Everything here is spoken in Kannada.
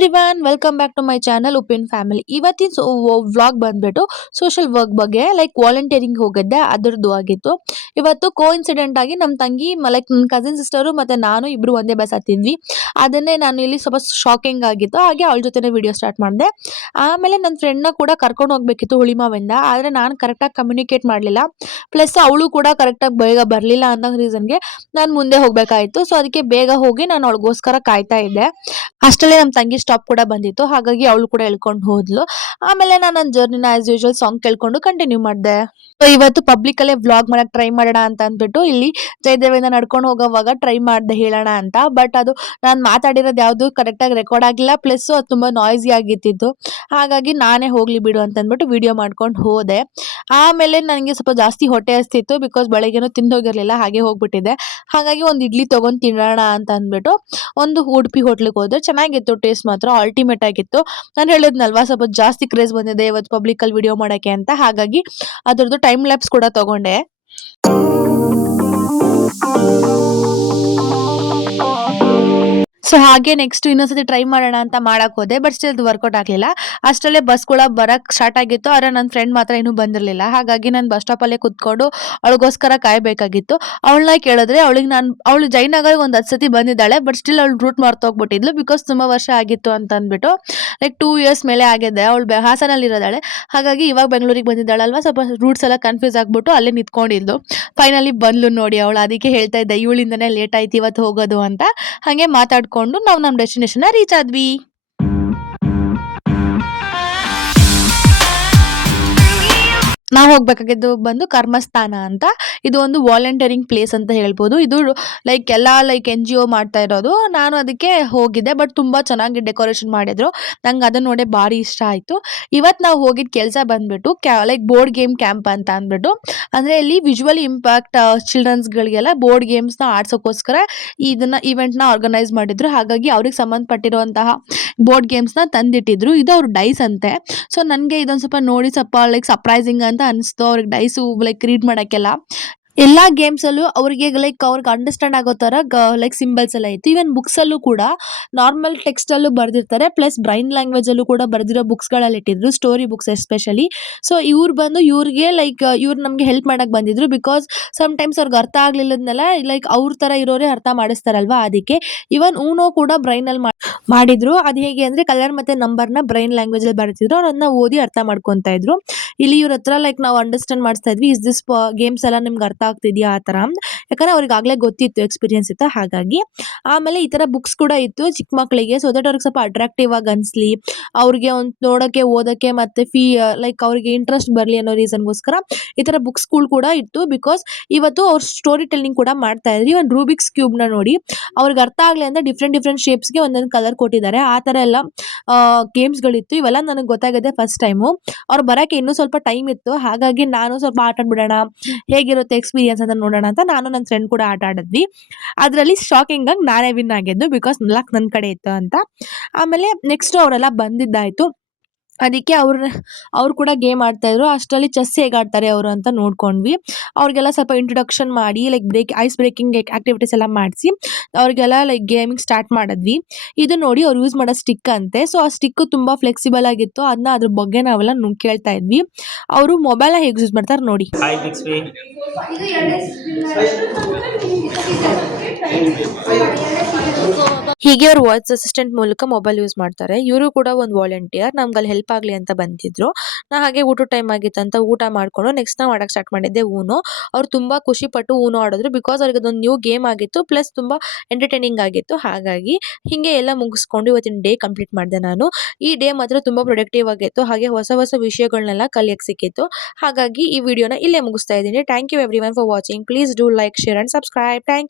Everyone welcome back to my channel Upin family. ಇವತ್ತಿನ ವ್ಲಾಗ್ ಬಂದ್ಬಿಟ್ಟು ಸೋಷಿಯಲ್ ವರ್ಕ್ ಬಗ್ಗೆ ಲೈಕ್ ವಾಲಂಟಿಯರಿಂಗ್ ಹೋಗಿದ್ದೆ ಅದರದ್ದು ಆಗಿತ್ತು. ಇವತ್ತು ಕೋಇನ್ಸಿಡೆಂಟ್ ಆಗಿ ನಮ್ಮ ತಂಗಿ ಲೈಕ್ ನನ್ನ ಕಸಿನ್ ಸಿಸ್ಟರು ಮತ್ತೆ ನಾನು ಇಬ್ರು ಒಂದೇ ಬಸ್ ಹತ್ತಿದ್ವಿ. ಅದನ್ನೇ ನಾನು ಇಲ್ಲಿ ಸ್ವಲ್ಪ ಶಾಕಿಂಗ್ ಆಗಿತ್ತು, ಹಾಗೆ ಅವಳ ಜೊತೆನೇ ವಿಡಿಯೋ ಸ್ಟಾರ್ಟ್ ಮಾಡಿದೆ. ಆಮೇಲೆ ನನ್ನ ಫ್ರೆಂಡ್ನ ಕೂಡ ಕರ್ಕೊಂಡು ಹೋಗ್ಬೇಕಿತ್ತು ಹುಳಿಮಾವಿಂದ, ಆದರೆ ನಾನು ಕರೆಕ್ಟಾಗಿ ಕಮ್ಯುನಿಕೇಟ್ ಮಾಡಲಿಲ್ಲ. ಪ್ಲಸ್ ಅವಳು ಕೂಡ ಕರೆಕ್ಟಾಗಿ ಬೇಗ ಬರಲಿಲ್ಲ ಅನ್ನೋ ರೀಸನ್ಗೆ ನಾನು ಮುಂದೆ ಹೋಗಬೇಕಾಯಿತು. ಸೊ ಅದಕ್ಕೆ ಬೇಗ ಹೋಗಿ ನಾನು ಅವಳಿಗೋಸ್ಕರ ಕಾಯ್ತಾ ಇದ್ದೆ. ಅಷ್ಟರಲ್ಲೇ ನಮ್ಮ ತಂಗಿ ಸ್ಟಾಪ್ ಕೂಡ ಬಂದಿತ್ತು, ಹಾಗಾಗಿ ಅವಳು ಕೂಡ ಎಳ್ಕೊಂಡು ಹೋದ್ಲು. ಆಮೇಲೆ ನಾನು ನನ್ನ ಜರ್ನಿನ ಆಸ್ ಯೂಶುವಲ್ ಸಾಂಗ್ ಕೇಳ್ಕೊಂಡು ಕಂಟಿನ್ಯೂ ಮಾಡಿದೆ. ಸೊ ಇವತ್ತು ಪಬ್ಲಿಕ್ ಅಲ್ಲೇ ವ್ಲಾಗ್ ಮಾಡಕ್ ಟ್ರೈ ಮಾಡೋಣ ಅಂತ ಅಂದ್ಬಿಟ್ಟು ಇಲ್ಲಿ ಜಯದೇವಿಂದ ನಡ್ಕೊಂಡು ಹೋಗೋವಾಗ ಟ್ರೈ ಮಾಡ್ದೆ ಹೇಳೋಣ ಅಂತ. ಬಟ್ ಅದು ನಾನು ಮಾತಾಡಿರೋದು ಯಾವುದು ಕರೆಕ್ಟಾಗಿ ರೆಕಾರ್ಡ್ ಆಗಿಲ್ಲ, ಪ್ಲಸ್ ಅದು ತುಂಬಾ ನಾಯ್ಸಿ ಆಗಿತ್ತಿತ್ತು. ಹಾಗಾಗಿ ನಾನೇ ಹೋಗ್ಲಿ ಬಿಡು ಅಂತ ಅಂದ್ಬಿಟ್ಟು ವಿಡಿಯೋ ಮಾಡ್ಕೊಂಡು ಹೋದೆ. ಆಮೇಲೆ ನನಗೆ ಸ್ವಲ್ಪ ಜಾಸ್ತಿ ಹೊಟ್ಟೆ ಹಸ್ತಿತ್ತು, ಬಿಕಾಸ್ ಬೆಳಗ್ಗೆನೂ ತಿಂದೋಗಿರ್ಲಿಲ್ಲ, ಹಾಗೆ ಹೋಗ್ಬಿಟ್ಟಿದೆ. ಹಾಗಾಗಿ ಒಂದು ಇಡ್ಲಿ ತಗೊಂಡು ತಿನ್ನೋಣ ಅಂತ ಅಂದ್ಬಿಟ್ಟು ಒಂದು ಉಡುಪಿ ಹೋಟ್ಲಿಗೆ ಹೋದ್ರೆ ಚೆನ್ನಾಗಿತ್ತು. ಟೇಸ್ಟ್ ಮಾತ್ರ ಅಲ್ಟಿಮೇಟ್ ಆಗಿತ್ತು. ನಾನು ಹೇಳಿದ್ನಲ್ವಾ ಸ್ವಲ್ಪ ಜಾಸ್ತಿ ಕ್ರೇಜ್ ಬಂದಿದೆ ಇವತ್ತು ಪಬ್ಲಿಕ್ ಅಲ್ಲಿ ವಿಡಿಯೋ ಮಾಡಕ್ಕೆ ಅಂತ, ಹಾಗಾಗಿ ಅದ್ರದ್ದು ಟೈಮ್ ಲ್ಯಾಪ್ಸ್ ಕೂಡ ತಗೊಂಡೆ. ಸೊ ಹಾಗೆ ನೆಕ್ಸ್ಟ್ ಇನ್ನೊಂದ್ಸತಿ ಟ್ರೈ ಮಾಡೋಣ ಅಂತ ಮಾಡಕ್ ಹೋದೆ, ಬಟ್ ಸ್ಟಿಲ್ ಅದು ವರ್ಕೌಟ್ ಆಗಲಿಲ್ಲ. ಅಷ್ಟರಲ್ಲೇ ಬಸ್ಗಳ ಬರಕ್ ಸ್ಟಾರ್ಟ್ ಆಗಿತ್ತು, ಆದರೆ ನನ್ನ ಫ್ರೆಂಡ್ ಮಾತ್ರ ಇನ್ನೂ ಬಂದಿರಲಿಲ್ಲ. ಹಾಗಾಗಿ ನಾನು ಬಸ್ ಸ್ಟಾಪಲ್ಲೇ ಕುತ್ಕೊಂಡು ಅವಳಿಗೋಸ್ಕರ ಕಾಯಬೇಕಾಗಿತ್ತು. ಅವಳನ್ನ ಕೇಳಿದ್ರೆ ಅವಳು ಜಯನಗರ್ಗೆ ಒಂದು 10 ಸತಿ ಬಂದಿದ್ದಾಳೆ, ಬಟ್ ಸ್ಟಿಲ್ ಅವಳು ರೂಟ್ ಮರ್ತೋಗ್ಬಿಟ್ಟಿದ್ಲು. ಬಿಕಾಸ್ ತುಂಬ ವರ್ಷ ಆಗಿತ್ತು ಅಂತ ಅಂದ್ಬಿಟ್ಟು ಲೈಕ್ 2 ಇಯರ್ಸ್ ಮೇಲೆ ಆಗಿದೆ. ಅವಳು ಹಾಸನಲ್ಲಿ ಇರೋದಾಳೆ, ಹಾಗಾಗಿ ಇವಾಗ ಬೆಂಗಳೂರಿಗೆ ಬಂದಿದ್ದಾಳಲ್ವಾ, ಸ್ವಲ್ಪ ರೂಟ್ಸ್ ಎಲ್ಲ ಕನ್ಫ್ಯೂಸ್ ಆಗ್ಬಿಟ್ಟು ಅಲ್ಲೇ ನಿಂತ್ಕೊಂಡಿದ್ಲು. ಫೈನಲಿ ಬಂದ್ಲು ನೋಡಿ ಅವಳು. ಅದಕ್ಕೆ ಹೇಳ್ತಾ ಇದ್ದೆ ಇವಳಿಂದನೇ ಲೇಟ್ ಆಯ್ತು ಇವತ್ತು ಹೋಗೋದು ಅಂತ. ಹಾಗೆ ಮಾತಾಡ್ಕೊಂಡು ನಾವು ನಮ್ಮ ಡೆಸ್ಟಿನೇಷನ್ ರೀಚ್ ಆದ್ವಿ. ನಾವು ಹೋಗ್ಬೇಕಾಗಿದ್ದು ಬಂದು ಕರ್ಮಸ್ಥಾನ ಅಂತ. ಇದು ಒಂದು ವಾಲಂಟಿಯರಿಂಗ್ ಪ್ಲೇಸ್ ಅಂತ ಹೇಳ್ಬೋದು. ಇದು ಲೈಕ್ ಎಲ್ಲ NGO ಮಾಡ್ತಾ ಇರೋದು. ನಾನು ಅದಕ್ಕೆ ಹೋಗಿದ್ದೆ, ಬಟ್ ತುಂಬಾ ಚೆನ್ನಾಗಿ ಡೆಕೋರೇಷನ್ ಮಾಡಿದ್ರು. ನಂಗೆ ಅದನ್ನ ನೋಡಿ ಭಾರಿ ಇಷ್ಟ ಆಯ್ತು. ಇವತ್ತು ನಾವು ಹೋಗಿದ್ದ ಕೆಲಸ ಬಂದ್ಬಿಟ್ಟು ಲೈಕ್ ಬೋರ್ಡ್ ಗೇಮ್ ಕ್ಯಾಂಪ್ ಅಂತ ಅಂದ್ಬಿಟ್ಟು, ಅಂದ್ರೆ ಇಲ್ಲಿ ವಿಜುವಲಿ ಇಂಪ್ಯಾಕ್ಟ್ ಚಿಲ್ಡ್ರನ್ಸ್ಗಳಿಗೆಲ್ಲ ಬೋರ್ಡ್ ಗೇಮ್ಸ್ನ ಆಡ್ಸೋಕ್ಕೋಸ್ಕರ ಇದನ್ನ ಇವೆಂಟ್ನ ಆರ್ಗನೈಸ್ ಮಾಡಿದ್ರು. ಹಾಗಾಗಿ ಅವ್ರಿಗೆ ಸಂಬಂಧಪಟ್ಟಿರುವಂತಹ ಬೋರ್ಡ್ ಗೇಮ್ಸ್ನ ತಂದಿಟ್ಟಿದ್ರು. ಇದು ಅವ್ರ ಡೈಸ್ ಅಂತೆ. ಸೊ ನನಗೆ ಇದೊಂದು ಸ್ವಲ್ಪ ನೋಡಿ ಸ್ವಲ್ಪ ಲೈಕ್ ಸರ್ಪ್ರೈಸಿಂಗ್ ಅಂತ ಅನಿಸ್ತು. ಅವ್ರಿಗೆ ಡೈಸು ಲೈಕ್ ರೀಡ್ ಮಾಡೋಕ್ಕೆಲ್ಲ ಎಲ್ಲಾ ಗೇಮ್ಸ್ ಅಲ್ಲೂ ಅವ್ರಿಗೆ ಲೈಕ್ ಅವ್ರಿಗೆ ಅಂಡರ್ಸ್ಟ್ಯಾಂಡ್ ಆಗೋ ತರ ಲೈಕ್ ಸಿಂಬಲ್ಸ್ ಎಲ್ಲ ಇತ್ತು. ಈವನ್ ಬುಕ್ಸ್ ಅಲ್ಲೂ ಕೂಡ ನಾರ್ಮಲ್ ಟೆಕ್ಸ್ಟ್ ಅಲ್ಲೂ ಬರ್ದಿರ್ತಾರೆ, ಪ್ಲಸ್ ಬ್ರೈನ್ ಲ್ಯಾಂಗ್ವೇಜ್ ಅಲ್ಲೂ ಕೂಡ ಬರ್ದಿರೋ ಬುಕ್ಸ್ ಗಳಲ್ಲಿ ಇಟ್ಟಿದ್ರು, ಸ್ಟೋರಿ ಬುಕ್ಸ್ ಎಸ್ಪೆಷಲಿ. ಸೊ ಇವ್ರಿಗೆ ಲೈಕ್ ಇವ್ರು ನಮ್ಗೆ ಹೆಲ್ಪ್ ಮಾಡಕ್ ಬಂದಿದ್ರು. ಬಿಕಾಸ್ ಸಮ್ ಟೈಮ್ಸ್ ಅವ್ರಿಗೆ ಅರ್ಥ ಆಗ್ಲಿಲ್ಲದ್ನೆಲ್ಲ ಲೈಕ್ ಅವ್ರ ತರ ಇರೋರೇ ಅರ್ಥ ಮಾಡಿಸ್ತಾರಲ್ವಾ, ಅದಕ್ಕೆ ಇವನ್ ಊನೋ ಕೂಡ ಬ್ರೈನ್ ಅಲ್ಲಿ ಮಾಡಿದ್ರು. ಅದು ಹೇಗೆ ಅಂದ್ರೆ ಕಲರ್ ಮತ್ತೆ ನಂಬರ್ನ ಬ್ರೈನ್ ಲ್ಯಾಂಗ್ವೇಜ್ ಅಲ್ಲಿ ಬರ್ತಿದ್ರು, ಅವ್ರು ಅದನ್ನ ಓದಿ ಅರ್ಥ ಮಾಡ್ಕೊಂತ ಇದ್ರು. ಇಲ್ಲಿ ಇವ್ರ ಹತ್ರ ಲೈಕ್ ನಾವು ಅಂಡರ್ಸ್ಟ್ಯಾಂಡ್ ಮಾಡಿಸ್ತಾ ಇದ್ವಿ, ಇಸ್ ದಿಸ್ ಗೇಮ್ಸ್ ಎಲ್ಲ ನಿಮ್ಗೆ ಅರ್ಥ ಆಗ್ತಿದ್ಯಾ ಆ ತರ, ಯಾಕಂದ್ರೆ ಅವ್ರಿಗೆ ಆಗ್ಲೇ ಗೊತ್ತಿತ್ತು, ಎಕ್ಸ್ಪೀರಿಯನ್ಸ್ ಇತ್ತು ಹಾಗಾಗಿ. ಆಮೇಲೆ ಈ ತರ ಬುಕ್ಸ್ ಕೂಡ ಇತ್ತು ಚಿಕ್ಕ ಮಕ್ಕಳಿಗೆ, ಸೊ ದಟ್ ಅವ್ರಿಗೆ ಸ್ವಲ್ಪ ಅಟ್ರಾಕ್ಟಿವ್ ಆಗಿ ಅನ್ಸ್ಲಿ, ಅವ್ರಿಗೆ ಒಂದು ನೋಡಕ್ಕೆ ಓದಕ್ಕೆ ಮತ್ತೆ ಲೈಕ್ ಅವ್ರಿಗೆ ಇಂಟ್ರೆಸ್ಟ್ ಬರ್ಲಿ ಅನ್ನೋ ರೀಸನ್ಗೋಸ್ಕರ ಈ ತರ ಬುಕ್ಸ್ ಕೂಡ ಇತ್ತು. ಬಿಕಾಸ್ ಇವತ್ತು ಅವ್ರು ಸ್ಟೋರಿ ಟೆಲ್ಲಿಂಗ್ ಕೂಡ ಮಾಡ್ತಾ ಇದ್ರಿ. ಒಂದು ರೂಬಿಕ್ಸ್ ಕ್ಯೂಬ್ ನ ನೋಡಿ ಅವ್ರಿಗೆ ಅರ್ಥ ಆಗ್ಲಿ ಅಂತ ಡಿಫ್ರೆಂಟ್ ಶೇಪ್ಸ್ಗೆ ಒಂದೊಂದು ಕಲರ್ ಕೊಟ್ಟಿದ್ದಾರೆ. ಆ ತರ ಎಲ್ಲ ಗೇಮ್ಸ್ ಗಳಿತ್ತು. ಇವೆಲ್ಲ ನನಗೆ ಗೊತ್ತಾಗದೆ ಫಸ್ಟ್ ಟೈಮು. ಅವ್ರು ಬರಕ್ಕೆ ಇನ್ನೂ ಸ್ವಲ್ಪ ಟೈಮ್ ಇತ್ತು, ಹಾಗಾಗಿ ನಾನು ಸ್ವಲ್ಪ ಆಟ ಆಡ್ಬಿಡೋಣ, ಹೇಗಿರುತ್ತೆ ಎಕ್ಸ್ಪೀರಿಯನ್ಸ್ ಅಂತ ನೋಡೋಣ ಅಂತ ನಾನು ನನ್ನ ಫ್ರೆಂಡ್ ಕೂಡ ಆಟ ಆಡಿದ್ವಿ. ಅದರಲ್ಲಿ ಶಾಕಿಂಗ್ ಆಗಿ ನಾನೇ ವಿನ್ ಆಗಿದ್ದು, ಬಿಕಾಸ್ ಲಕ್ ನನ್ನ ಕಡೆ ಇತ್ತು ಅಂತ. ಆಮೇಲೆ ನೆಕ್ಸ್ಟ್ ಅವರೆಲ್ಲ ಬಂದಿದ್ದಾಯ್ತು, ಅದಕ್ಕೆ ಅವ್ರು ಕೂಡ ಗೇಮ್ ಆಡ್ತಾ ಇದ್ರು. ಅಷ್ಟರಲ್ಲಿ ಚೆಸ್ ಹೇಗೆ ಆಡ್ತಾರೆ ಅವರು ಅಂತ ನೋಡ್ಕೊಂಡ್ವಿ. ಅವ್ರಿಗೆಲ್ಲ ಸ್ವಲ್ಪ ಇಂಟ್ರೊಡಕ್ಷನ್ ಮಾಡಿ ಲೈಕ್ ಐಸ್ ಬ್ರೇಕಿಂಗ್ ಆಕ್ಟಿವಿಟೀಸ್ ಎಲ್ಲ ಮಾಡಿಸಿ ಅವ್ರಿಗೆಲ್ಲ ಲೈಕ್ ಗೇಮಿಂಗ್ ಸ್ಟಾರ್ಟ್ ಮಾಡಿದ್ವಿ. ಇದು ನೋಡಿ ಅವ್ರು ಯೂಸ್ ಮಾಡೋ ಸ್ಟಿಕ್ ಅಂತೆ. ಸೊ ಆ ಸ್ಟಿಕ್ ತುಂಬಾ ಫ್ಲೆಕ್ಸಿಬಲ್ ಆಗಿತ್ತು, ಅದನ್ನ ಅದ್ರ ಬಗ್ಗೆ ನಾವೆಲ್ಲ ಕೇಳ್ತಾ ಇದ್ವಿ. ಅವರು ಮೊಬೈಲ್ ಹೇಗೆ ಯೂಸ್ ಮಾಡ್ತಾರೆ ನೋಡಿ. ಹೀಗೆ ಅವ್ರು ವಾಯ್ಸ್ ಅಸಿಸ್ಟೆಂಟ್ ಮೂಲಕ ಮೊಬೈಲ್ ಯೂಸ್ ಮಾಡ್ತಾರೆ. ಇವರು ಕೂಡ ಒಂದು ವಾಲಂಟಿಯರ್, ನಮ್ಗೆ ಅಲ್ಲಿ ಹೆಲ್ಪ್ ಆಗಲಿ ಅಂತ ಬಂದಿದ್ರು. ನಾ ಹಾಗೆ ಊಟ ಟೈಮ್ ಆಗಿತ್ತು ಅಂತ ಊಟ ಮಾಡ್ಕೊಂಡು ನೆಕ್ಸ್ಟ್ ನಾವು ಆಡಕ್ಕೆ ಸ್ಟಾರ್ಟ್ ಮಾಡಿದ್ದೆ ಊನೋ. ಅವ್ರು ತುಂಬಾ ಖುಷಿ ಪಟ್ಟು ಊನೋ ಆಡಿದ್ರು, ಬಿಕಾಸ್ ಅವ್ರಿಗೆ ಅದೊಂದು ನ್ಯೂ ಗೇಮ್ ಆಗಿತ್ತು, ಪ್ಲಸ್ ತುಂಬಾ ಎಂಟರ್ಟೈನಿಂಗ್ ಆಗಿತ್ತು. ಹಾಗಾಗಿ ಹಿಂಗೆ ಎಲ್ಲ ಮುಗಿಸ್ಕೊಂಡು ಇವತ್ತಿನ ಡೇ ಕಂಪ್ಲೀಟ್ ಮಾಡಿದೆ ನಾನು. ಈ ಡೇ ಮಾತ್ರ ತುಂಬಾ ಪ್ರೊಡಕ್ಟಿವ್ ಆಗಿತ್ತು, ಹಾಗೆ ಹೊಸ ವಿಷಯಗಳನ್ನೆಲ್ಲ ಕಲಿಯಕ್ಕೆ ಸಿಕ್ಕಿತ್ತು. ಹಾಗಾಗಿ ಈ ವಿಡಿಯೋನ ಇಲ್ಲೇ ಮುಗಿಸ್ತಾ ಇದ್ದೀನಿ. Thank you everyone for watching. Please do like, share and subscribe. Thank